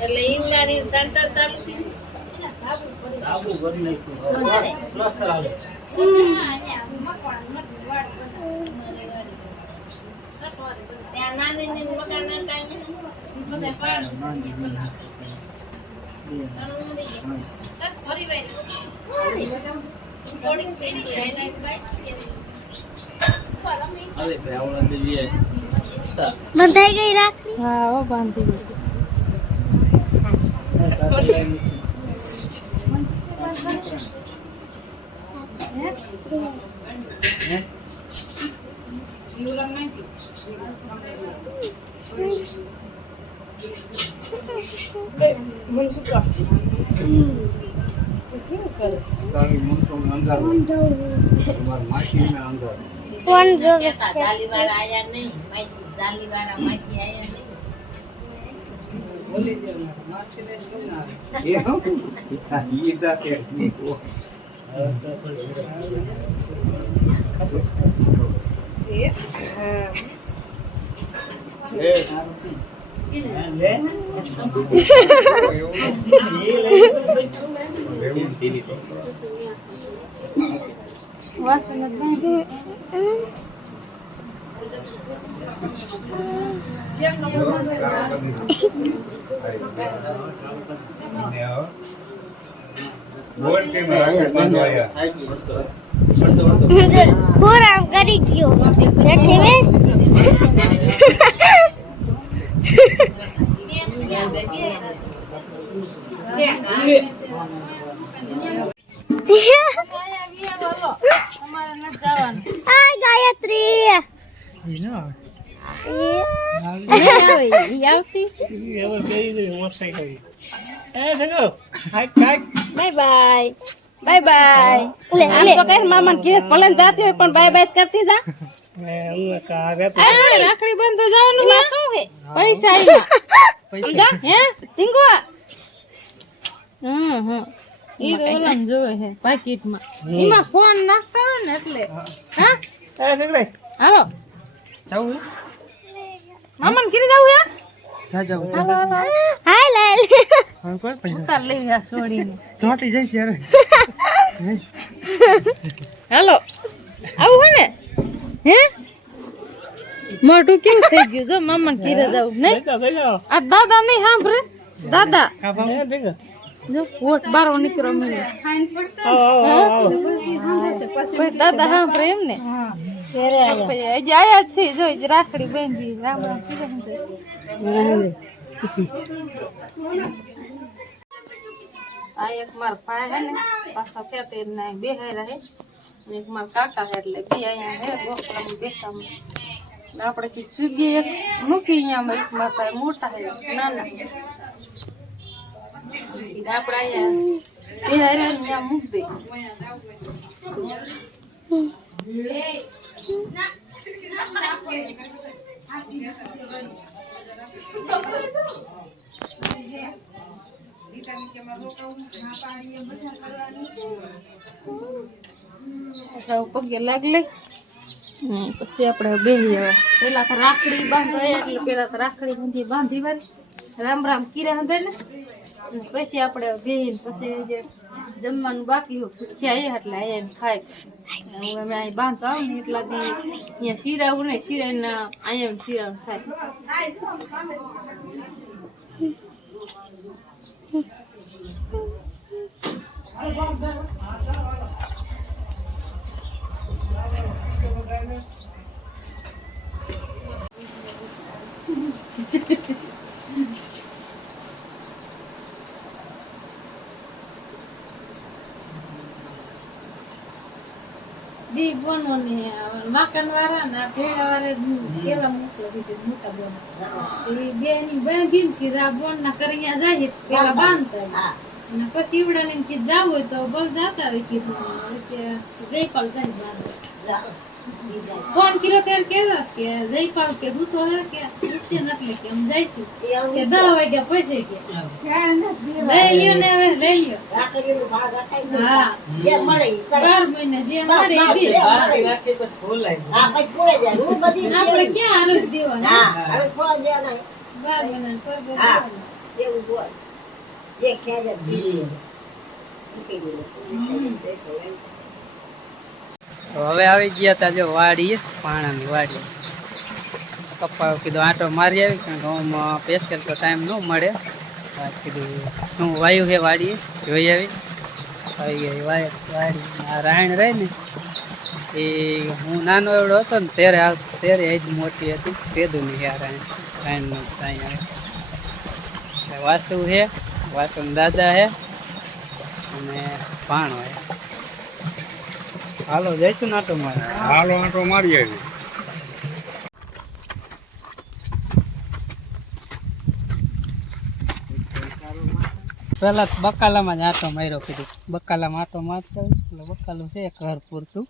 એટલે ઈમનાની સેન્ટર ચાલુ થઈ આબુ ભર નાખ્યું પ્લસ આવે ત્યાં નાની ની મકાન ટાઈમે મને પાડ ફરી કોડિંગ પેન લઈને બાઈક અરે ભાવડા દેવી બંધાઈ ગઈ રાખડી હા ઓ બાંધી ગઈ કોણ જોવે દાલીવાળા આયા નહીં માસી દાલીવાળા માસી આયા નહીં બોલી દે માસી ને શું ના એ દા કે ખોરામ કરી ગયો બેઠે બેસ આ Gayatri bye bye bye bye આમ તો કઈ મામા ને ઘેર ભલે જાતી હોય પણ બાય બાય કરતી જા રાખડી બંધ જવાનું માં શું હે પૈસા સમજા હે ટીંગવા ઈ તો ઓલામ જોવે હે પાકીટ માં ઈમાં ફોન નાખતા હોય ને એટલે હા હાલો જાવું મામા ને ઘરે જાવું હે હાય લાલ ઉતાર લઈ જા છોડીને ચોટી જઈશ યાર હાલો આવું હે ને હે મોટું કેમ થઈ ગયું જો મામા ને ઘરે જાવું નહીં આ દાદા નહીં સાંભળે દાદા જો વોટ બારો નીકળો મને દાદા સાંભળે એમ ને આયા છે જો રાખડી બાંધી રામ રામ આ એક માર ભાઈ હે ને પાછા ખેતે ને બે હારા હે એક માર કાકા હે એટલે બે અહીંયા હે ગોખલામાં બેઠા આપણે કી સુગી એક મૂકી અહીંયા એક માર ભાઈ મોટા હે નાના આપણે અહીંયા બે હારા અહીંયા મૂક દે પગે લાગલે પછી આપણે બેહી હવે પેલા તો રાખડી બાંધાય એટલે પેલા તો રાખડી બાંધી વાળી રામ રામ કીરા હંધે ને પછી આપણે બેહીને પછી જે જમવાનું બાકી હોય એટલે એમ ખાય અમે અહીં બાંધતા આવું ને એટલા દી અહીંયા શીરાવું નહીં શીરાના અહીંયા શીરાવું થાય બી બોનો ને મકાન વાળા ના ભેડા વાળા કેલા મોકલા દીધે મોટા બોન એ બે ની બાંધીને કે રા બોન ના કરિયા જાય પેલા બાંધતા અને પછી ઈવડાને કે જાવ હોય તો બસ જાતા હોય કીધું કે જયપાલ જાય બાંધ ફોન કર્યો ત્યારે કેવા કે જયપાલ કે દૂતો હે કે છે ને એટલે કે એમ જઈશું કે 10 વાગ્યા પહોંચી ગયા લઈ લ્યો ને હવે લઈ લ્યો હા 12 મહિના જે મળે એ દે આપણે ક્યાં આરોજ દેવા 12 મહિના પર તો હવે આવી ગયા તા જો વાડીએ પાણાની વાડી કપ્પા કીધું આંટો મારી આવી કારણ કે ગામમાં સ્પેશિયલ તો ટાઈમ ન મળે કીધું શું વાયુ છે વાડીએ જોઈ આવી ગઈ વાડી આ રાયણ રહી ને એ હું નાનો એવડો હતો ને ત્યારે એ જ મોટી હતી તેદુની છે આ રાયણનો સાંઈ આવે વાસુ છે વાસુ દાદા છે અને ભાણો છે હાલો જઈશું ને આંટો મારી હાલો આંટો મારી આવી પેલા બકાલામાં જ આંટો માર્યો કીધું બકાલામાં આંટો મારતો એટલે બકાલું છે ઘર પૂરતું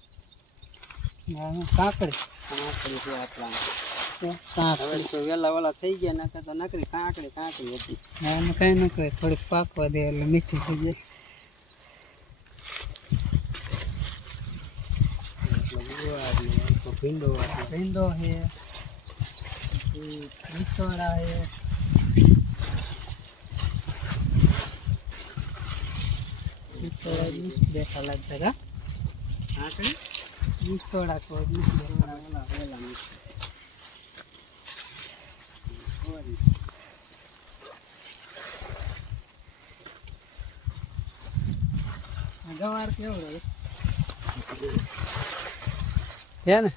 કાંકડી છે કાંકડી તો વેલા થઈ ગયા નાખે તો નકરી કાંકડી હતી એમ કઈ ન કહે થોડીક પાકવા દે એટલે મીઠી થઈ જાય ભીંડો છે વિસોડા છે देखा लगता है आंकड़ी विसोड़ा को गवार केवड़ो है ने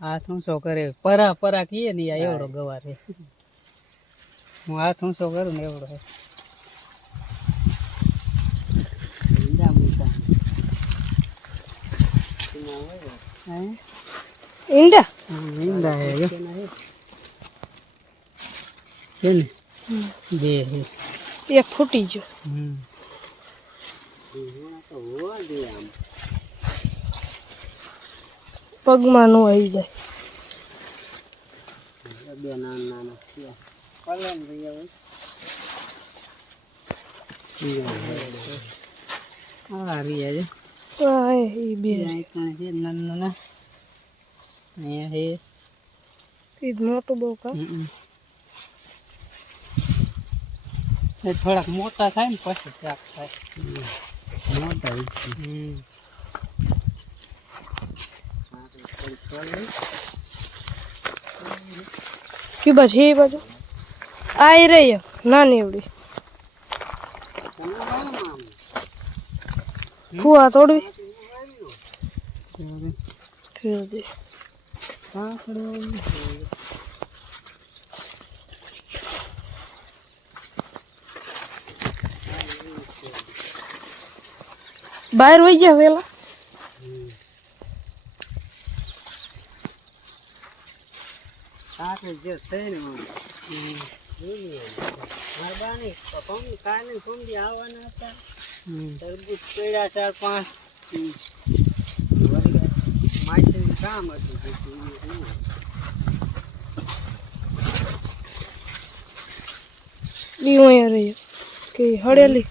हाथ ऊंचो करे परा किए नहीं आ एवड़ो गवार है हूँ हाथ ऊंचो करूँ ने एवड़ो है ઈંડા ઈંડા હે જો છે ને બે હે એક ફૂટી ગયો પગમાં નો આવી જાય બે નાના પલન રહ્યા રિયા છે એ બે નાના અહીંયા હે ઈદ મોટું બહુ કા થોડાક મોટા થાય ને પછી શાક થાય મોટા કે બાજુ એ બાજુ આઈ રહી નાની એવડી ફુવા તોડવી બહાર વહી ગયા વેલા જે થઈ ને મહેરબાની કાલે સોમથી આવવાના હતા તરબૂચ પડ્યા 4-5 માછલીનું કામ હતું અહીંયા રહી કે હળેલી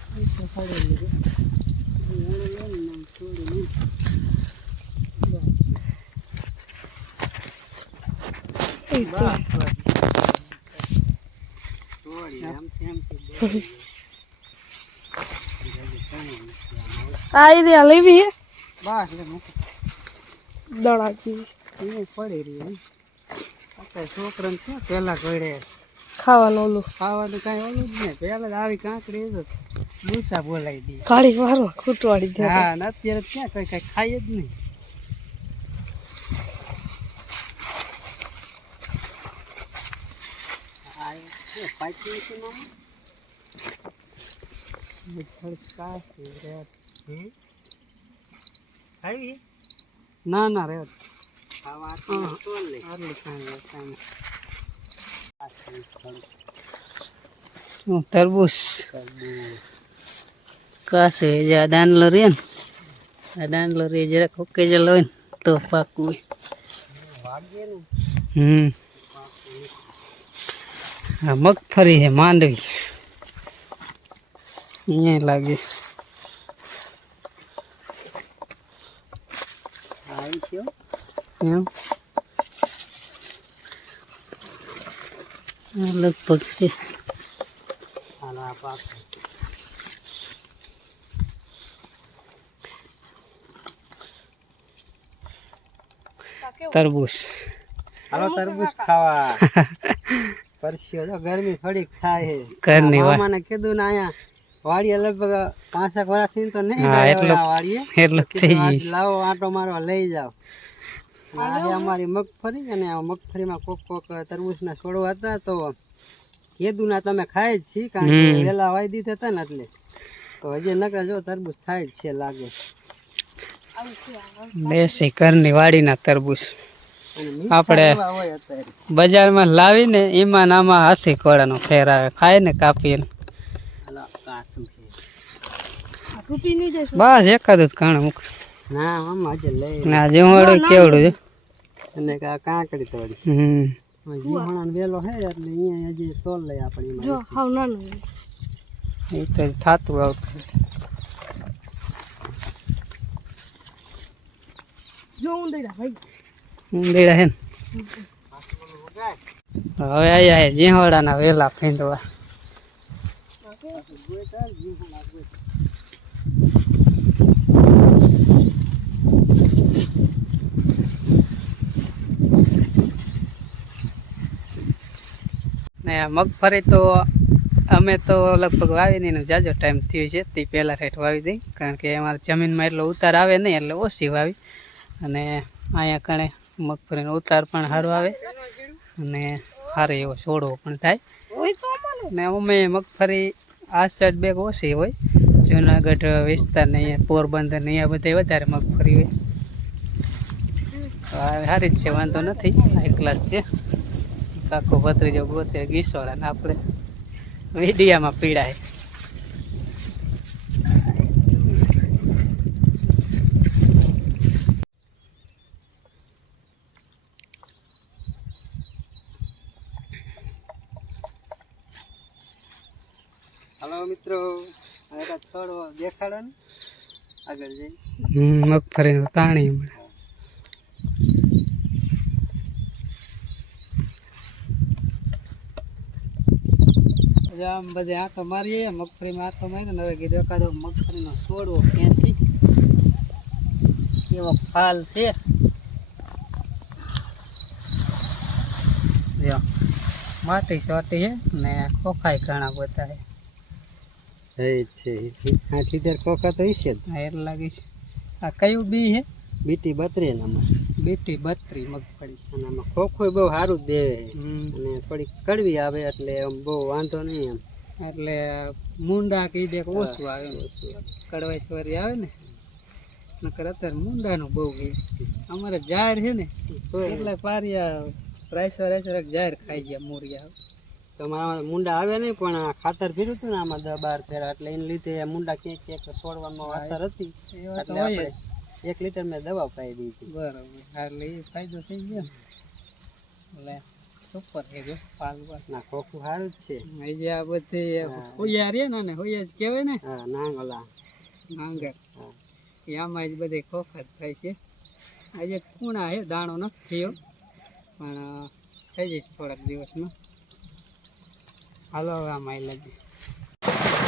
આ દે લેવી હે બસ દડા જેવી એ પડી રહી અત્યારે છોકરાને ક્યાં પેલા ઘડે ખાવાનું ઓલું ખાવાનું કાંઈ ઓલું જ નહીં પેલા જ આવી કાંકડી જ ડૂસા બોલાવી દે કાળી વારમાં ખૂટવાડી દે હા ને અત્યારે ક્યાં કઈ કઈ ખાય જ નહીં ના ના રે તરબૂચ કાશે જે આ દાંડલો રે ને આ દાંડલો રે જરાક ઓકે જ હોય ને તો પાકું આ મગફળી છે માંડવી અહીંયા લાગે એમ આ લગભગ છે તરબૂચ હાલો તરબૂચ ખાવા પરસ્યો તો ગરમી થોડીક થાય ઘરની વાત મને કીધું ને અહીંયા વાડીએ લગભગ 5 વર્ષથી તો નહીં હા, ગયા એટલું- આ વાડીએ એટલું થઈ કીધું આજ ગયું લાવો આંટો મારવા લઈ જાઓ આ અમારી મગફળી અને આ મગફળીમાં કોક તરબૂચના છોડવા હતા તો કીધું ના તમે ખાય જ છી કારણ કે વેલા વાઈ દીધા હતા ને એટલે તો હજી નકરા જો તરબૂચ થાય જ છે લાગે દેશી ઘરની વાડીના તરબૂચ અને મીઠા આપણે એવા હોય અત્યારે બજારમાં લાવીને એમાં ને આમાં હાથી કોળાનો ફેર આવે ખાય ને કાપીને હાલો, કાચું છે. તૂટી નહીં જાય બસ એકાદું જ કાણે મૂક ના આમાં હજી લઈ ના જેવડું કેવડું છે અને કાંકડી તોડી જીવણા વેલો હે એટલે અહીંયા હજી તોલ લઈ આપણે એમાં. જો હાવ નાનું એ તો થાતું આવતું જો ઊંધેડા ભાઈ ઊંધેડા હે ને હવે આયા જીહોડાના વેલા ફીંદવા ને આ મગફળી તો અમે તો લગભગ વાવી નહીં જાજો ટાઈમ થયો છે તે પહેલાં રેટ વાવી દઈ કારણ કે અમારે જમીનમાં એટલો ઉતાર આવે નહીં એટલે ઓછી વાવી અને અહીંયા કણે મગફળીનો ઉતાર પણ સારો આવે અને સારો એવો છોડવો પણ થાય ને અમે મગફળી આ સાઈડ બેગ ઓછી હોય જુનાગઢ વિસ્તાર ને અહીંયા પોરબંદર ને અહીંયા બધે વધારે મગફળી હોય સારી જ છે વાંધો નથી હાઈ ક્લાસ છે કાકો ભત્રીજો ગોતે ગીસોડા ને આપણે વીડિયામાં પીડાય હાલો મિત્રો આ એક છોડવો દેખાડો ને આગળ જઈ મગફળીનું તાણી હમણાં આમ બધે આંખો મારીએ મગફળીમાં આંખો મારીને હવે કીધું એકાદો મગફળીનો છોડવો ક્યાંથી કેવો ફાલ છે જો માટી ચોટી છે ને ખોખાય ઘણા બધા છે એ જ છે 60 કોકા તો હશે જ હા, એટલે લાગે છે આ કયું બી છે બીટી 32 નામાં બીટી 32 મગફળી અને આમાં ખોખું બહુ સારું જ દેવે હમ. અને થોડીક કડવી આવે એટલે આમ બહુ વાંધો નહીં એમ એટલે મુંડા કઈ બે ઓછું આવે એમ. કડવાઈ સોરી આવે ને નકર અત્યારે મુંડાનું બહુ ગયું અમારે જાહેર છે ને એટલે પારિયા રાઈસર જાહેર ખાઈ ગયા મૂરિયા તો મારા મુંડા આવે નહીં પણ આ ખાતર ભીરું હતું ને આમાં 10-12 ફેરા એટલે એને લીધે મુંડા ક્યાંક છોડવામાં અસર હતી એવા તો એટલે હોય આપણે 1 લીટર મેં દવા પાઈ દીધી બરાબર એટલે એ ફાયદો થઈ ગયો ને એટલે સુપર છે જો પાલવા ના ખોખું સારું જ છે એ જે આ બધી હોયા રે ને હોયા જ કહેવાય ને હા નાંગલા નાંગર હા એ આમાં જ બધે ખોખા જ થાય છે આજે ખૂણા છે દાણો નથી થયો પણ થઈ જઈશ થોડાક દિવસમાં હાલો હવે આમાં આવી લાગી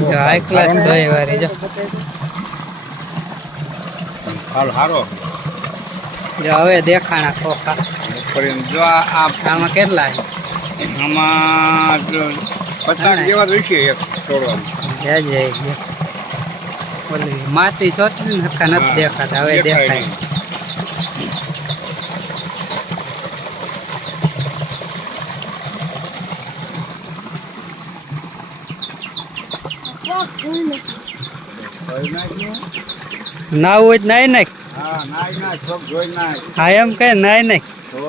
જો હાઈ ક્લાસ દોઈ વાળી જો હાલ હારો જો હવે દેખાણા ખોખા કરીને જો આ આમાં કેટલા છે આમાં જો 50 જેવા રહેશે એક છોડવામાં જય જય જય ઓલી માટી છોટલી ને હરખા નથી દેખાતા હવે દેખાય ના હોય નાઈ નાખ હા નાય ના ચોક જોઈ નાય હા એમ કઈ નાઈ નાખ તો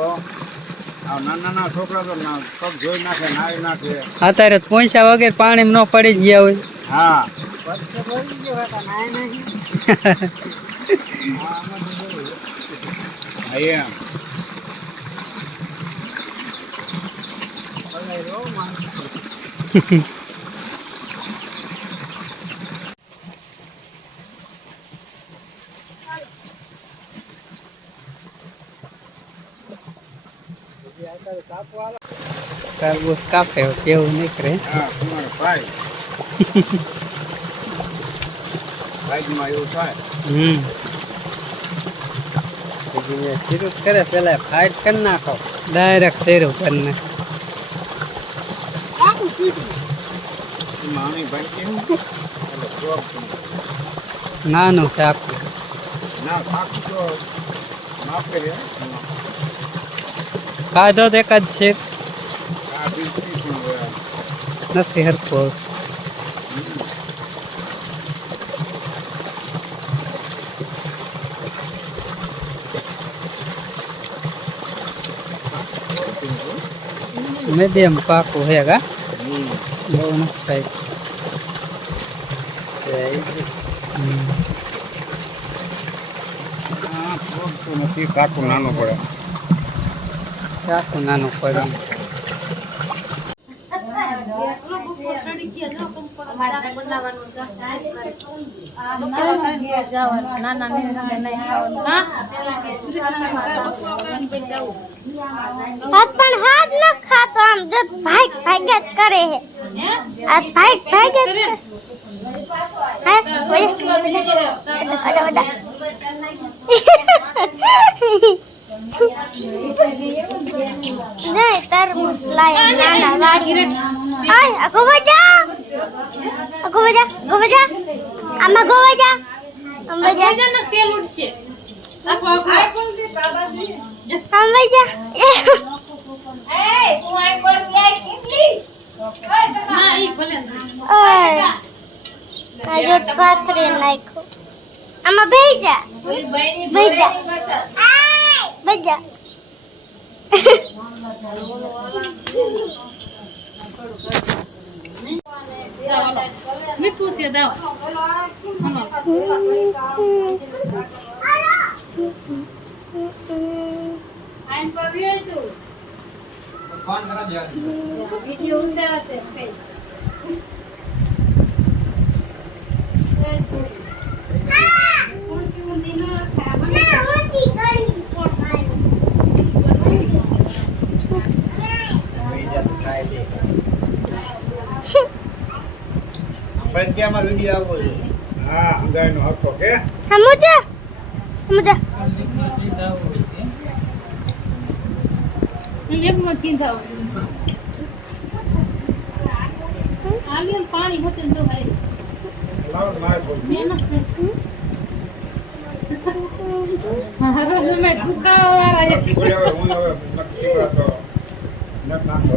આ હા નાના છોકરા તો પગ ધોઈ નાખે નાઈ નાખે. અત્યારે પહોંચ્યા વગર પાણી ન પડી જ ગયા હોય. હા પછી બોલી ગયો હતા નાય નહીં. હા એમ. તરબૂચ કાપે કેવું નીકળે. હા તમારો ભાઈ ભાઈમાં એવું થાય. પછી મેં શરૂ કરે પેલા ફાઇટ કરી નાખો. ડાયરેક્ટ શેરું કરીને એમાં આની ભાઈ કેવું એટલે જોબ નાનું છે આખું. ના થાક તો માફ કરે. ખાધો તો એકાદ છે આ બિલકુલ પણ હવે નથી હરખો. મીડિયમ પાકું હે કા બહુ નથી થાય. હા જોબ તો નથી કાકું નાનું પડે. આખું નાનું પડે. પણ હાથ ન ખાતો આમ જો ભાગ ભાગ જ કરે હે આ ભાગ ભાગ જ કરે હે બધા બધા નહીં તરબૂચ લાયા નાના વાડી આય આગો બજા આમાં ગો બજા આમ બજા તેલ ઉડશે આખો આખો આમ બજા ના ઈ ભલે ઓય આજે પાત્રે નાખો આમાં ભેજા બજા મીઠું છે દાવ આઈન પર વ્યો તું વિડિયો ઉતારતે કઈ ભાઈ કે અમારો વિડિયો આવવો છે. હા અંગાઈનો હક્કો કે હમુજા એકનો ચિંતાવ આલિયન પાણી હોતે તો ભાઈ લાવો મારે બોલ. મહેનત છે હારો સમય દુકાવા વાળા બાકી કોઈ હવે હું હવે નક્કી કરા તો નક નાખો.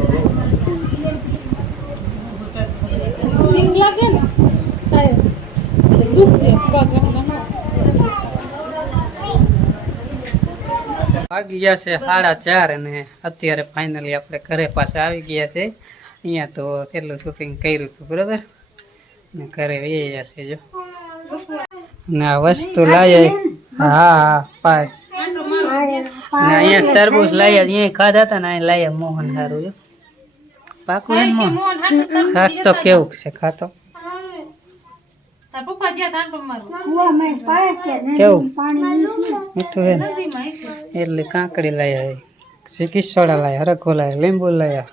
ઠીક લાગે ને કાય દુખ છે બાગમાં વાગી ગયા છે 4:30 અને અત્યારે ફાઇનલી આપણે ઘરે પાછા આવી ગયા છે. અહીંયા તો કેટલું શૂટિંગ કર્યું હતું બરાબર ને ઘરે વહી ગયા છે જો. ને આ વસ્તુ લાવી હા પાય ને અહીંયા તરબૂચ લાવ્યા અહીંયા ખાધા હતા ને અહીંયા લાવ્યા મોહન હારું જો પાકું હે ને મોહન શાક તો કેવું છે ખાતો તાર પપ્પા જ્યાં તાંટો મારો કેવું મીઠું હે ને નદીમાં એટલે કાંકડી લાયા શીખી સોડા લાયા હરખો લાયા લીંબુ લાયા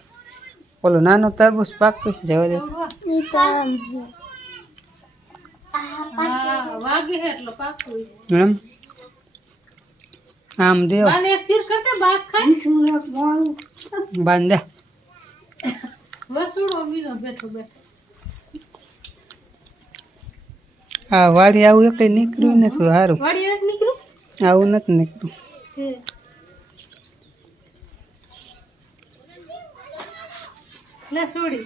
ઓલું નાનું તરબૂચ પાકું છે જવા દે. હા વાગે હે એટલો પાકું એમ આમ દેવ અને એક સિર કરતે બાગ ખાય બાંધ્યા વસુડો મીનો બેઠો હા વાડી આવું કઈ નીકળ્યું નથી સારું વાડી એક નીકળું આવું નથી નીકળ્યું. લે છોડી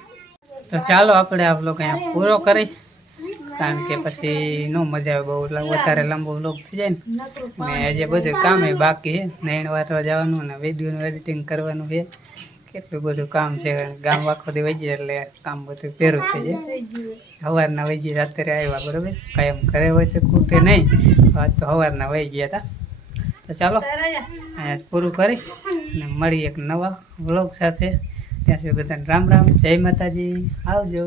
તો ચાલો આપણે આ બ્લોગ અહીંયા પૂરો કરી કારણ કે પછી ન મજા આવે, બહુ વધારે લાંબો વ્લોગ થઈ જાય ને. ને હજી બધું કામ એ બાકી છે, નૈણ વાટવા જવાનું ને વિડીયોનું એડિટિંગ કરવાનું છે, કેટલું બધું કામ છે. ગામ આખો દી વહી જાય એટલે કામ બધું પેરું થઈ જાય. સવારના વહી ગયા અત્યારે આવ્યા, બરોબર. કાયમ ઘરે હોય તો ખૂટે નહીં, આજ તો સવારના વહી ગયા હતા. તો ચાલો અહીંયા જ પૂરું કરી ને મળી એક નવા વ્લોગ સાથે. ત્યાં સુધી બધાને રામ રામ, જય માતાજી, આવજો.